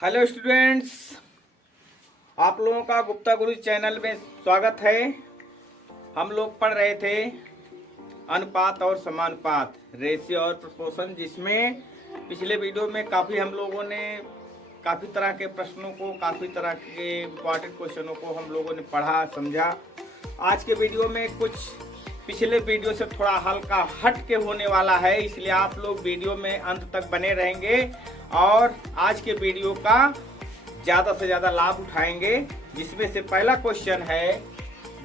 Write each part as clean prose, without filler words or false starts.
Hello students, आप लोगों का गुप्ता गुरु चैनल में स्वागत है। हम लोग पढ़ रहे थे अनुपात और समानुपात, रेशियो और प्रोपोर्शन, जिसमें पिछले वीडियो में हम लोगों ने काफ़ी तरह के प्रश्नों को, काफ़ी तरह के इम्पॉर्टेंट क्वेश्चनों को हम लोगों ने पढ़ा समझा। आज के वीडियो में कुछ पिछले वीडियो से थोड़ा हल्का हट के होने वाला है, इसलिए आप लोग वीडियो में अंत तक बने रहेंगे और आज के वीडियो का ज़्यादा से ज़्यादा लाभ उठाएंगे। जिसमें से पहला क्वेश्चन है,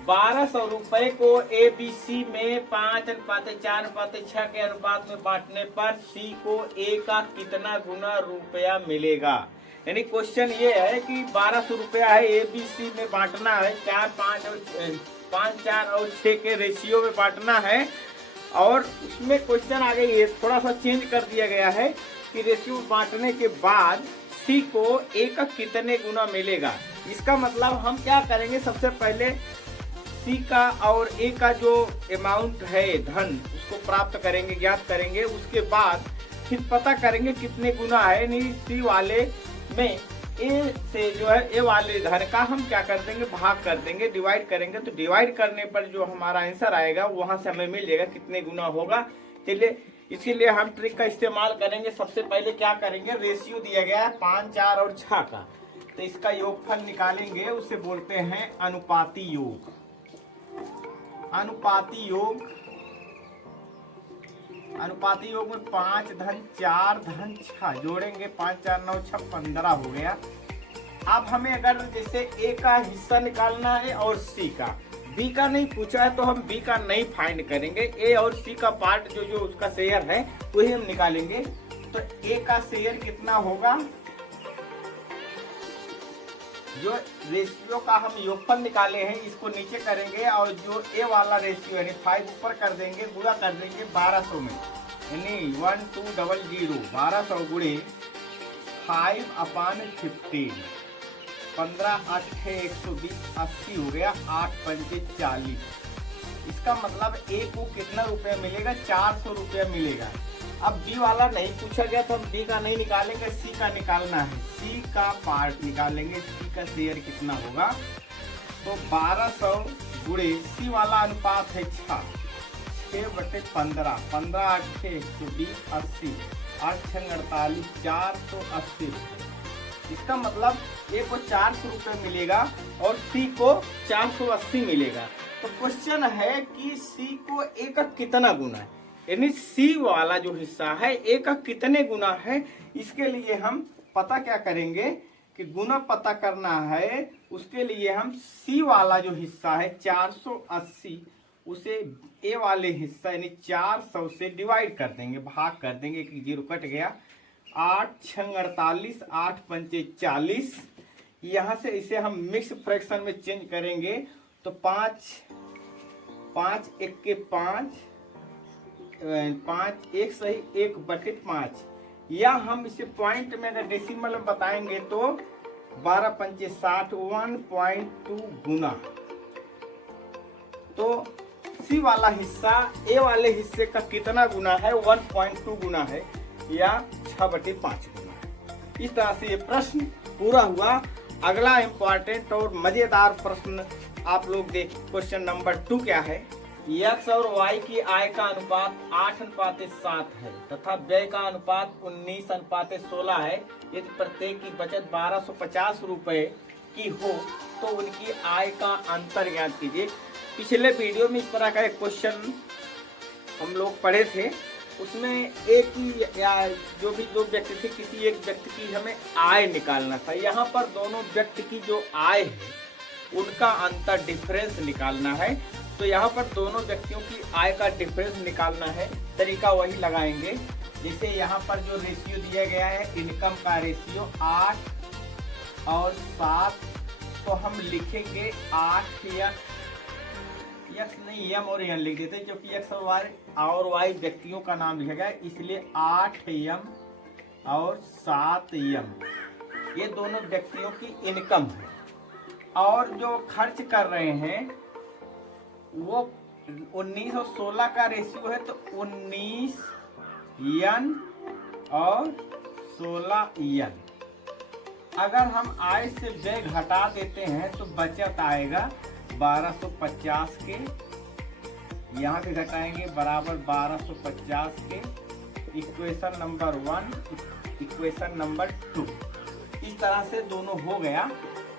1200 रुपए को ABC में 5:4:6 के अनुपात में बांटने पर C को A का कितना गुना रुपया मिलेगा। यानी क्वेश्चन ये है कि 1200 रुपया है, ABC में बांटना है, 5, 4 और 6 के रेशियो में बांटना है। और उसमें क्वेश्चन आगे ये थोड़ा सा चेंज कर दिया गया है कि रेशियो बांटने के बाद C को A का कितने गुना मिलेगा। इसका मतलब हम क्या करेंगे, सबसे पहले C का और A का जो अमाउंट है, धन, उसको प्राप्त करेंगे, ज्ञात करेंगे। उसके बाद फिर पता करेंगे कितने गुना है। नहीं, C वाले में A से जो है A वाले धन का हम क्या कर देंगे, भाग कर देंगे, डिवाइड करेंगे। तो डिवाइड करने पर जो हमारा आंसर आएगा वहां से हमें मिल जाएगा कितने गुना होगा। चलिए, इसीलिए हम ट्रिक का इस्तेमाल करेंगे। सबसे पहले क्या करेंगे, रेशियो दिया गया है 5, 4 और 6 का, तो इसका योगफल निकालेंगे। उसे बोलते हैं अनुपाती योग। अनुपाती योग, अनुपाती योग में 5 धन 4 धन 6 जोड़ेंगे, 5, 4, 9, 6, 15 हो गया। अब हमें अगर जैसे A का हिस्सा निकालना है और C का, B का नहीं पूछा है तो हम B का नहीं फाइंड करेंगे। A और C का पार्ट जो उसका शेयर है वही हम निकालेंगे। तो A का शेयर कितना होगा, जो रेशियो का हम योगफल निकाले हैं इसको नीचे करेंगे और जो A वाला रेशियो यानी 5 ऊपर कर देंगे, गुणा कर देंगे 1200 में, यानी 1200 1200 गुणे 5/15, 15 8 120, 80 हो गया, 8 पंचे 40। इसका मतलब A को कितना रुपया मिलेगा, 400 रुपया मिलेगा। अब B वाला नहीं पूछा गया तो हम B का नहीं निकालेंगे, C का निकालना है। C का पार्ट निकालेंगे, C का शेयर कितना होगा। तो 1200 गुणे C वाला अनुपात है 6/15, 15 8 120, 80, 8 6 48, 480 रुपये। इसका मतलब A को 400 रुपये मिलेगा और C को 480 मिलेगा। तो क्वेश्चन है कि C को A का कितना गुना है, यानी C वाला जो हिस्सा है A का कितने गुना है। इसके लिए हम पता क्या करेंगे कि गुना पता करना है। उसके लिए हम C वाला जो हिस्सा है 480, उसे A वाले हिस्सा यानी 400 से डिवाइड कर देंगे, भाग कर देंगे, एक जीरो कट गया, 8 6 48, 8 पंचे 40। यहाँ से इसे हम मिक्स फ्रैक्शन में चेंज करेंगे तो 5 5 1 के 5, 5 1 सही 1/5, या हम इसे पॉइंट में अगर डेसिमल में बताएंगे तो 12 पंचे 60, 1.2 गुना। तो C वाला हिस्सा A वाले हिस्से का कितना गुना है, 1.2 गुना है या 6/5 गुना है। इस तरह से ये प्रश्न पूरा हुआ। अगला इम्पॉर्टेंट और मजेदार प्रश्न आप लोग देख, क्वेश्चन नंबर 2 क्या है, X और Y की आय का अनुपात 8:7 है तथा व्यय का अनुपात 19:16 है। यदि प्रत्येक की बचत 1250 रुपए की हो तो उनकी आय का अंतर ज्ञात कीजिए। पिछले वीडियो में इस तरह का एक क्वेश्चन हम लोग पढ़े थे। उसमें एक ही या जो भी दो व्यक्ति थे, किसी एक व्यक्ति की हमें आय निकालना था। यहाँ पर दोनों व्यक्ति की जो आय है उनका अंतर, डिफरेंस निकालना है। तो यहाँ पर दोनों व्यक्तियों की आय का डिफरेंस निकालना है। तरीका वही लगाएंगे जैसे यहाँ पर जो रेशियो दिया गया है, इनकम का रेशियो 8 और 7, तो हम लिखेंगे 8 एक्स नहीं एम और एन लिख देते, क्योंकि एक्स और वाई व्यक्तियों का नाम लिखा गया, इसलिए 8M और 7M ये दोनों व्यक्तियों की इनकम है। और जो खर्च कर रहे हैं वो 19 और 16 का रेशियो है, तो 19N और 16N। अगर हम आय से व्यय घटा देते हैं तो बचत आएगा 1250 के, यहाँ पे घटाएंगे बराबर 1250 के। इक्वेशन नंबर 1, इक्वेशन नंबर 2, इस तरह से दोनों हो गया।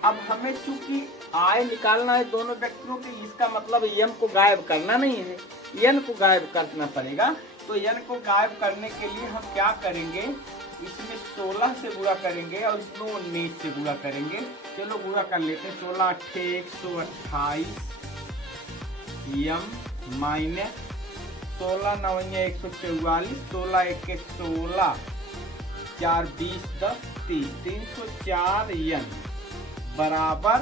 अब हमें चूंकि आय निकालना है दोनों व्यक्तियों की, इसका मतलब यम को गायब करना नहीं है, यन को गायब करना पड़ेगा। तो यन को गायब करने के लिए हम क्या करेंगे, इसमें 16 से गुणा करेंगे और इसमें 19 से गुणा करेंगे। चलो गुणा कर लेते हैं। 16 8 128 यम माइनस 16 9 144, 16 1 16, 4 20 10 30, 304 यन बराबर।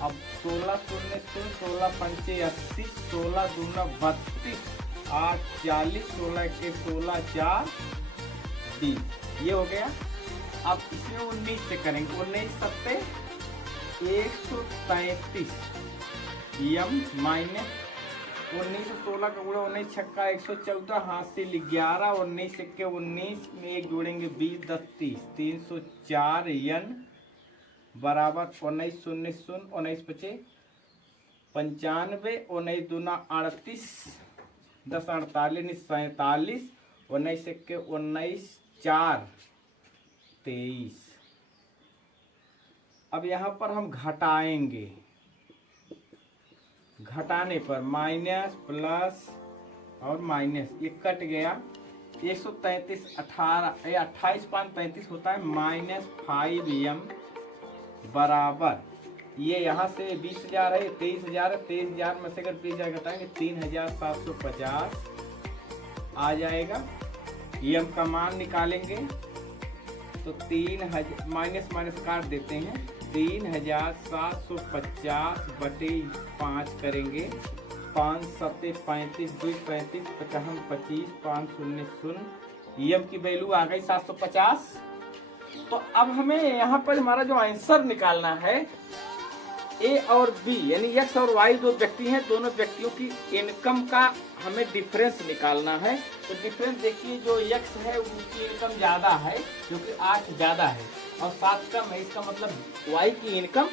अब 16 शून्य शून्य, 16 पंचे 80, 16 दूना 32, 8 40, 16 के 16 4 20, ये हो गया। अब इसमें 19 से करेंगे, 19 सत्ते 133 यम माइनस 19 से 16 का गुणा 19 छक्का 114, हाथ से 11, 19 के 19 में एक जोड़ेंगे 20 10 30, 304 यन बराबर 19 शून्य शून्य, 19 पचे 95, 19 दूना 38, 10 48 47, 19 के 19 4 23। अब यहाँ पर हम घटाएंगे, घटाने पर माइनस प्लस और माइनस ये कट गया। 133 18 28 5 33 होता है, माइनस 5 यम बराबर, ये यहाँ से 20,000 है, 23,000 है, 23,000 में से अगर 20,000 घटाएंगे 3,750 आ जाएगा। यम का मान निकालेंगे तो 3,000 माइनस माइनस काट देते हैं, 3,750 बटे 5 करेंगे, 5 सत्ते 35, 2 35, 55 25, 5 शून्य शून्य, यम की वैल्यू आ गई 750। तो अब हमें यहाँ पर हमारा जो आंसर निकालना है, ए और बी यानी एक्स और वाई दो व्यक्ति हैं, दोनों व्यक्तियों की इनकम का हमें डिफरेंस निकालना है। तो डिफरेंस देखिए, जो एक्स है उसकी इनकम ज़्यादा है क्योंकि 8 ज़्यादा है और 7 कम है, इसका मतलब वाई की इनकम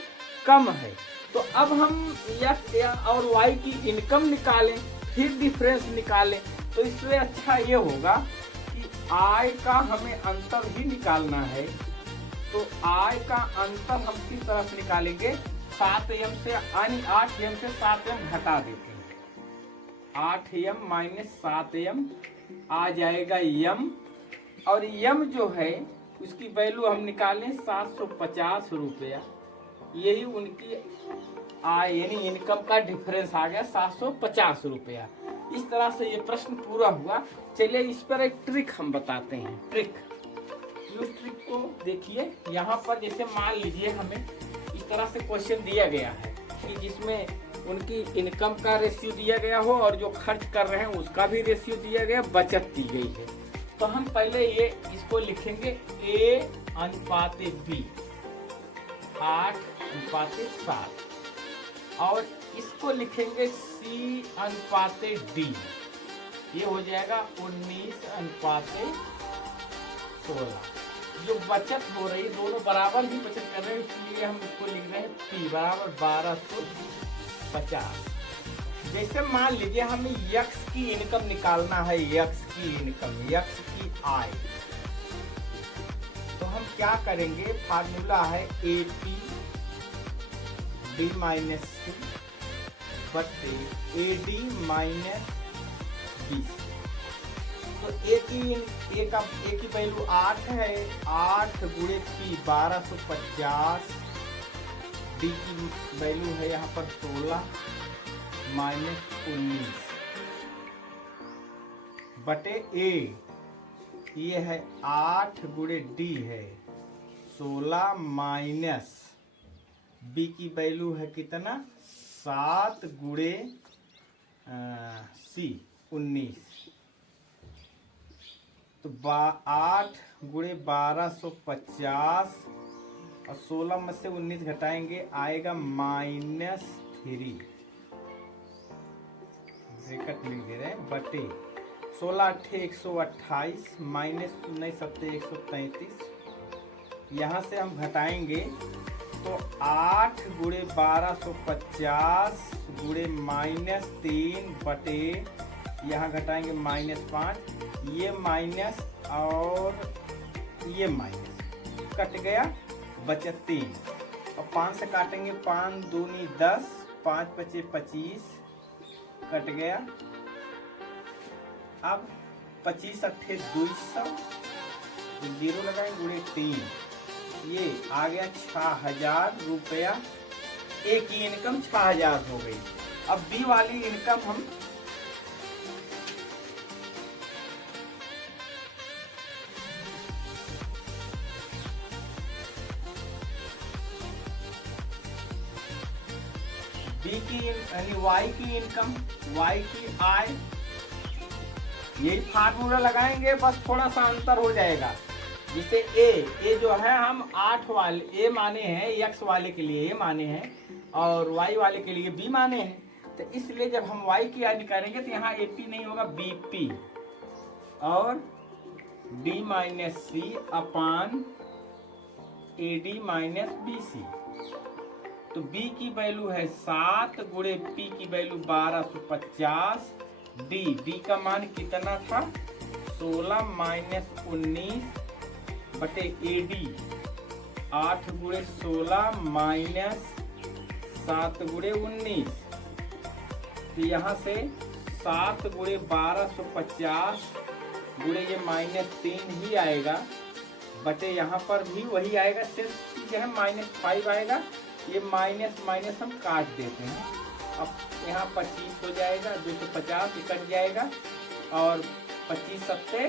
कम है। तो अब हम एक्स और वाई की इनकम निकालें फिर डिफरेंस निकालें, तो इससे अच्छा ये होगा कि आय का हमें अंतर ही निकालना है। तो आय का अंतर हम किस तरह से निकालेंगे, 7 एम से यानी 8 एम से 7 एम घटा देते हैं, 8 एम माइनस 7 एम आ जाएगा यम, और यम जो है उसकी वैल्यू हम निकालें 750 रुपया, यही उनकी आय यानी इनकम का डिफरेंस आ गया 750 रुपया। इस तरह से ये प्रश्न पूरा हुआ। चलिए इस पर एक ट्रिक हम बताते हैं। ट्रिक को देखिए, यहाँ पर जैसे मान लीजिए हमें इस तरह से क्वेश्चन दिया गया है कि जिसमें उनकी इनकम का रेशियो दिया गया हो और जो खर्च कर रहे हैं उसका भी रेशियो दिया गया, बचत दी गई है। तो हम पहले ये इसको लिखेंगे A अनुपात B 8 अनुपात 7, और इसको लिखेंगे C अनुपात D, ये हो जाएगा 19 अनुपात 16। जो बचत हो रही, दोनों बराबर ही बचत कर रहे हैं, इसलिए हम इसको लिख रहे हैं P बराबर 1250। जैसे मान लीजिए हमें यक्स की इनकम निकालना है, यक्स की इनकम, यक्स की आय, तो हम क्या करेंगे, फार्मूला है AP D माइनस C बटे AD माइनस B। तो ए की वैल्यू 8 है, 8 गुणे P 1250, D की वैल्यू है यहाँ पर 16 माइनस 19 बटे A, ये है 8 गुणे D है 16 माइनस B की वैल्यू है कितना 7 गुणे C 19। तो 8 गुणे 1250 और 16 में से 19 घटाएंगे आएगा -3, ब्रैकेट लिख दे रहे हैं, बटे 16 8 128 माइनस 19 7 133, यहाँ से हम घटाएंगे तो 8 गुणे 1250 गुणे -3 बटे, यहाँ घटाएंगे -5, ये माइनस और ये माइनस, कट गया, बचा 3, और 5 से काटेंगे, 5 दूनी 10, 5 बचे 25, कट गया। अब 25 अट्ठे 200, जीरो लगाएंगे, गुणे 3, ये आ गया 6000 रुपया। ए की इनकम 6000 हो गई। अब बी वाली इनकम हम बी की यानी वाई की इनकम, वाई की आय, यही फार्मूला लगाएंगे, बस थोड़ा सा अंतर हो जाएगा। जिसे ए जो है हम 8 वाले ए माने हैं, एक्स वाले के लिए ए माने हैं और वाई वाले के लिए बी माने हैं। तो इसलिए जब हम वाई की आय निकालेंगे तो यहाँ एपी नहीं होगा, बीपी और डी माइनस सी अपान एडी माइनस बीसी। तो बी की वैल्यू है 7 गुणे पी की वैल्यू 1250, डी का मान कितना था 16 माइनस 19 बटे एडी 8 गुणे 16 माइनस 7 गुणे 19। तो यहाँ से 7 गुणे 1250 गुणे ये -3 ही आएगा, बटे यहाँ पर भी वही आएगा, सिर्फ जो है -5 आएगा। ये माइनस माइनस हम काट देते हैं। अब यहाँ 25 हो जाएगा, 250 कट जाएगा और 25 सत्ते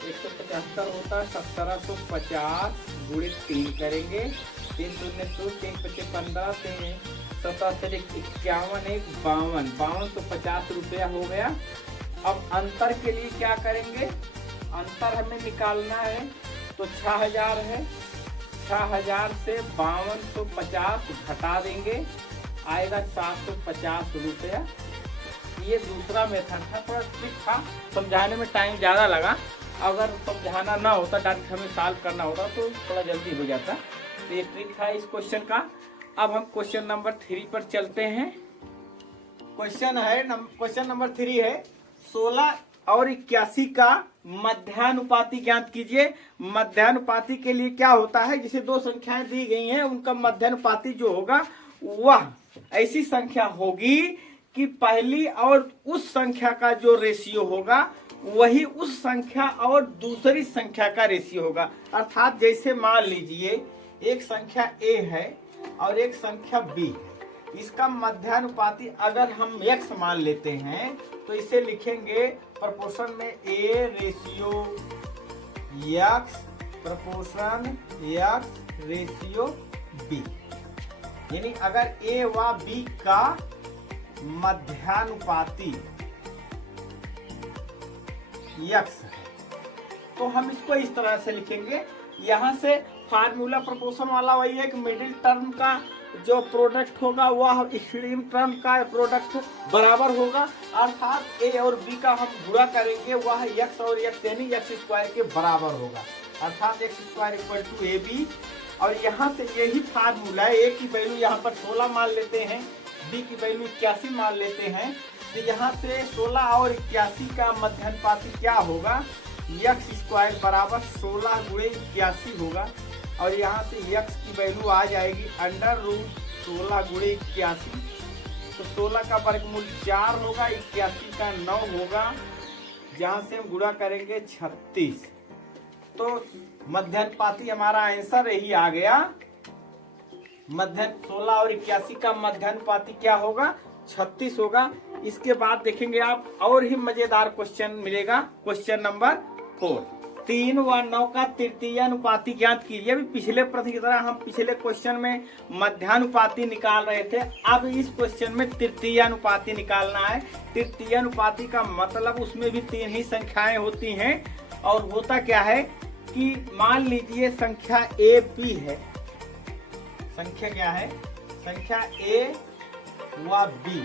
175 होता है, 1750 गुणे 3 करेंगे, 3 शून्य 3 पचे 15, 77 51 1 52, 5250 रुपया हो गया। अब अंतर के लिए क्या करेंगे, अंतर हमें निकालना है तो 6000 है, 6000 से 5250 घटा देंगे, आएगा 750 रुपया। ये दूसरा मेथड था, थोड़ा ट्रिक था, समझाने में टाइम ज़्यादा लगा। अगर समझाना ना होता, डायरेक्ट हमें सॉल्व करना होता तो थोड़ा जल्दी हो जाता। तो ये ट्रिक था इस क्वेश्चन का। अब हम क्वेश्चन नंबर 3 पर चलते हैं। क्वेश्चन नंबर 3 है 16 और 81 का मध्यानुपाती ज्ञात कीजिए। मध्यानुपाती के लिए क्या होता है, जिसे दो संख्याएं दी गई हैं उनका मध्यानुपाती जो होगा वह ऐसी संख्या होगी कि पहली और उस संख्या का जो रेशियो होगा वही उस संख्या और दूसरी संख्या का रेशियो होगा। अर्थात जैसे मान लीजिए एक संख्या ए है और एक संख्या बी है, इसका मध्यानुपाती अगर हम x मान लेते हैं तो इसे लिखेंगे प्रोपोर्शन में a ratio x proportion x ratio b। यानी अगर a व b का मध्यानुपाती x है तो हम इसको इस तरह से लिखेंगे। यहाँ से फार्मूला प्रोपोर्शन वाला वही है कि मिडिल टर्म का जो प्रोडक्ट होगा वह एक्सट्रीम टर्म का प्रोडक्ट बराबर होगा, अर्थात ए और बी का हम गुणा करेंगे वह x और x यानी x² के बराबर होगा, अर्थात x² = AB। और यहाँ से यही फार्मूला है, ए की वैल्यू यहाँ पर 16 मान लेते हैं, बी की वैल्यू 81 मान लेते हैं। तो यहाँ से 16 और 81 का मध्यानुपाती क्या होगा, x² बराबर 16 गुणे 81 होगा। और यहाँ से x की वैल्यू आ जाएगी √16 गुणे 81। तो 16 का वर्गमूल 4 होगा, 81 का 9 होगा, जहाँ से हम गुणा करेंगे 36। तो मध्यानुपाती हमारा आंसर यही आ गया। 16 और 81 का मध्यानुपाती क्या होगा, 36 होगा। इसके बाद देखेंगे आप और ही मजेदार क्वेश्चन मिलेगा। क्वेश्चन नंबर 4, 3 व 9 का तृतीयानुपाती ज्ञात कीजिए। अभी पिछले प्रश्न की तरह हम पिछले क्वेश्चन में मध्यानुपाती निकाल रहे थे, अब इस क्वेश्चन में तृतीयानुपाती निकालना है। तृतीयानुपाती का मतलब उसमें भी 3 ही संख्याएं होती हैं। और होता क्या है कि मान लीजिए संख्या ए बी है, संख्या क्या है, संख्या ए व बी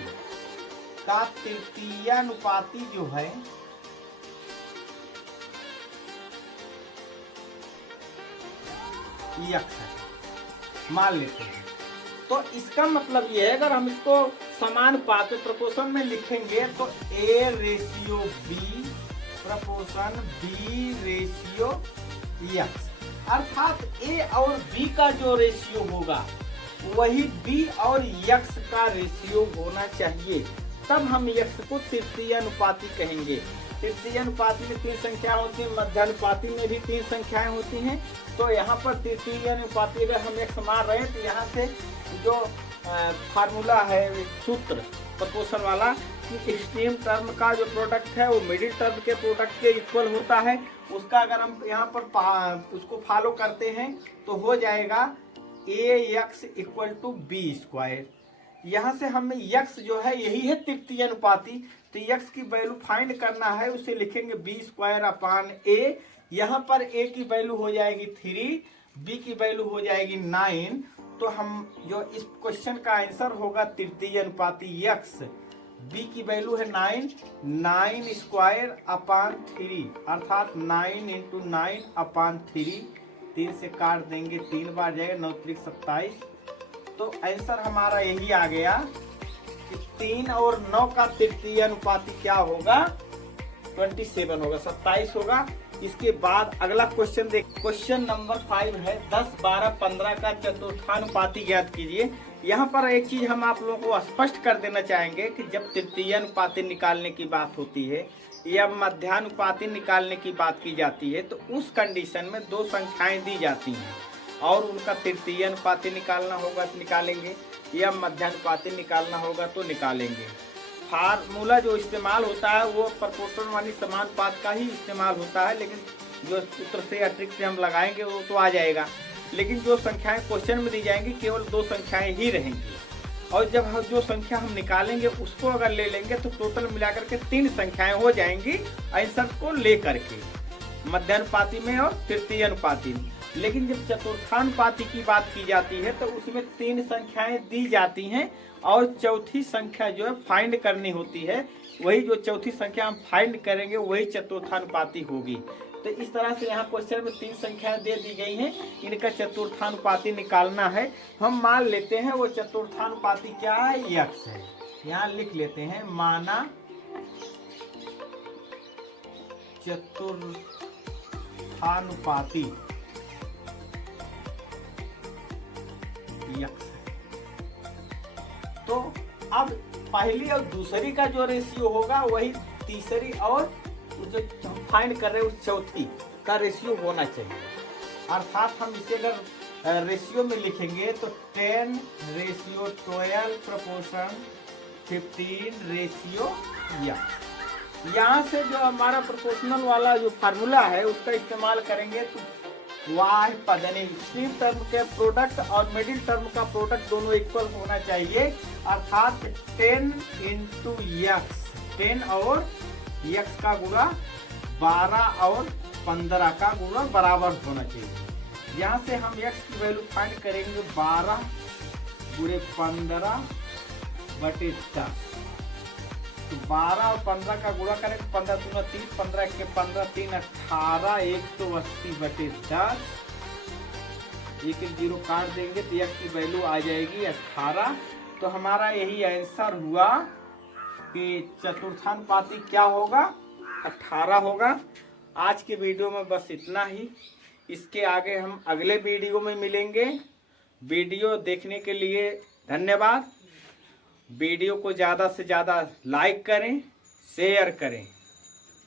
का तृतीयानुपाती जो है यक्स है, मान लेते हैं। तो इसका मतलब ये है, अगर हम इसको समानुपात प्रोपोर्शन में लिखेंगे तो A ratio B proportion B ratio x, अर्थात A और B का जो रेशियो होगा वही B और यक्स का रेशियो होना चाहिए, तब हम यक्स को तृतीय अनुपाती कहेंगे। तृतीय अनुपाती में 3 संख्या होती है, मध्यानुपाती में भी 3 संख्याएं होती हैं। तो यहाँ पर तृतीय अनुपाती अगर हम यक्स मान रहे हैं तो यहाँ से जो फार्मूला है, सूत्र प्रोपोर्शन वाला, कि एक्सट्रीम टर्म का जो प्रोडक्ट है वो मिडिल टर्म के प्रोडक्ट के इक्वल होता है, उसका अगर हम यहाँ पर उसको फॉलो करते हैं तो हो जाएगा AX equal to B square. यहाँ से हमें यक्स जो है यही है तृतीय अनुपाती, तो यक्स की वैल्यू फाइंड करना है, उसे लिखेंगे B स्क्वायर अपान A। यहाँ पर A की वैल्यू हो जाएगी 3, B की वैल्यू हो जाएगी 9। तो हम जो इस क्वेश्चन का आंसर होगा तृतीय अनुपाती यक्स, B की वैल्यू है 9 स्क्वायर अपान 3, अर्थात 9 इंटू 9 अपान 3, 3 से काट देंगे 3 बार जाएगा, 9 3 27। तो आंसर हमारा यही आ गया कि 3 और 9 का तृतीय अनुपाती क्या होगा, 27 होगा, 27 होगा। इसके बाद अगला क्वेश्चन देख, क्वेश्चन नंबर 5 है 10, 12, 15 का चतुर्थानुपाती ज्ञात कीजिए। यहाँ पर एक चीज हम आप लोगों को स्पष्ट कर देना चाहेंगे कि जब तृतीय अनुपाती निकालने की बात होती है या मध्यानुपाती निकालने की बात की जाती है तो उस कंडीशन में 2 संख्याएं दी जाती हैं और उनका तृतीय अनुपाती निकालना होगा तो निकालेंगे, या मध्यानुपाती निकालना होगा तो निकालेंगे। फार्मूला जो इस्तेमाल होता है वो प्रोपोर्शन वाली समानुपात का ही इस्तेमाल होता है, लेकिन जो सूत्र से या ट्रिक से हम लगाएंगे वो तो आ जाएगा। लेकिन जो संख्याएं क्वेश्चन में दी जाएंगी केवल 2 संख्याएं ही रहेंगी, और जब हम जो संख्या हम निकालेंगे उसको अगर ले लेंगे तो टोटल मिलाकर के 3 संख्याएं हो जाएंगी आंसर को लेकर के, मध्यानुपाती में और तृतीय अनुपाती में। लेकिन जब चतुर्थानुपाती की बात की जाती है तो उसमें 3 संख्याएं दी जाती हैं और चौथी संख्या जो है फाइंड करनी होती है, वही जो चौथी संख्या हम फाइंड करेंगे वही चतुर्थानुपाती होगी। तो इस तरह से यहाँ क्वेश्चन में 3 संख्याएं दे दी गई हैं, इनका चतुर्थानुपाती निकालना है। हम मान लेते हैं वो चतुर्थानुपाती क्या है, यक्स है। यहाँ लिख लेते हैं, माना चतुर्थानुपाती यक्स है। तो अब पहली और दूसरी का जो रेशियो होगा वही तीसरी और जो हम फाइंड कर रहे हैं उस चौथी का रेशियो होना चाहिए। अर्थात हम इसे अगर रेशियो में लिखेंगे तो 10 रेशियो 12 प्रोपोर्शन 15 रेशियो यक्स। यहाँ से जो हमारा प्रोपोर्शनल वाला जो फार्मूला है उसका इस्तेमाल करेंगे तो वाह पद यानी एक्सट्रीम टर्म के प्रोडक्ट और मिडिल टर्म का प्रोडक्ट दोनों इक्वल होना चाहिए, अर्थात 10 इंटू यक्स, 10 और यक्स का गुणा 12 और 15 का गुणा बराबर होना चाहिए। यहाँ से हम यक्स की वैल्यू फाइंड करेंगे 12 गुणे 15 बटे 10। तो 12 और 15 का गुणा करें तो 15 दूना 30, 15 के 15 3 18, 180 बटे 10, 1 0 काट देंगे तो यक्स की वैल्यू आ जाएगी 18। तो हमारा यही आंसर हुआ कि चतुर्थानुपाती क्या होगा, 18 होगा। आज के वीडियो में बस इतना ही, इसके आगे हम अगले वीडियो में मिलेंगे। वीडियो देखने के लिए धन्यवाद। वीडियो को ज़्यादा से ज़्यादा लाइक करें, शेयर करें।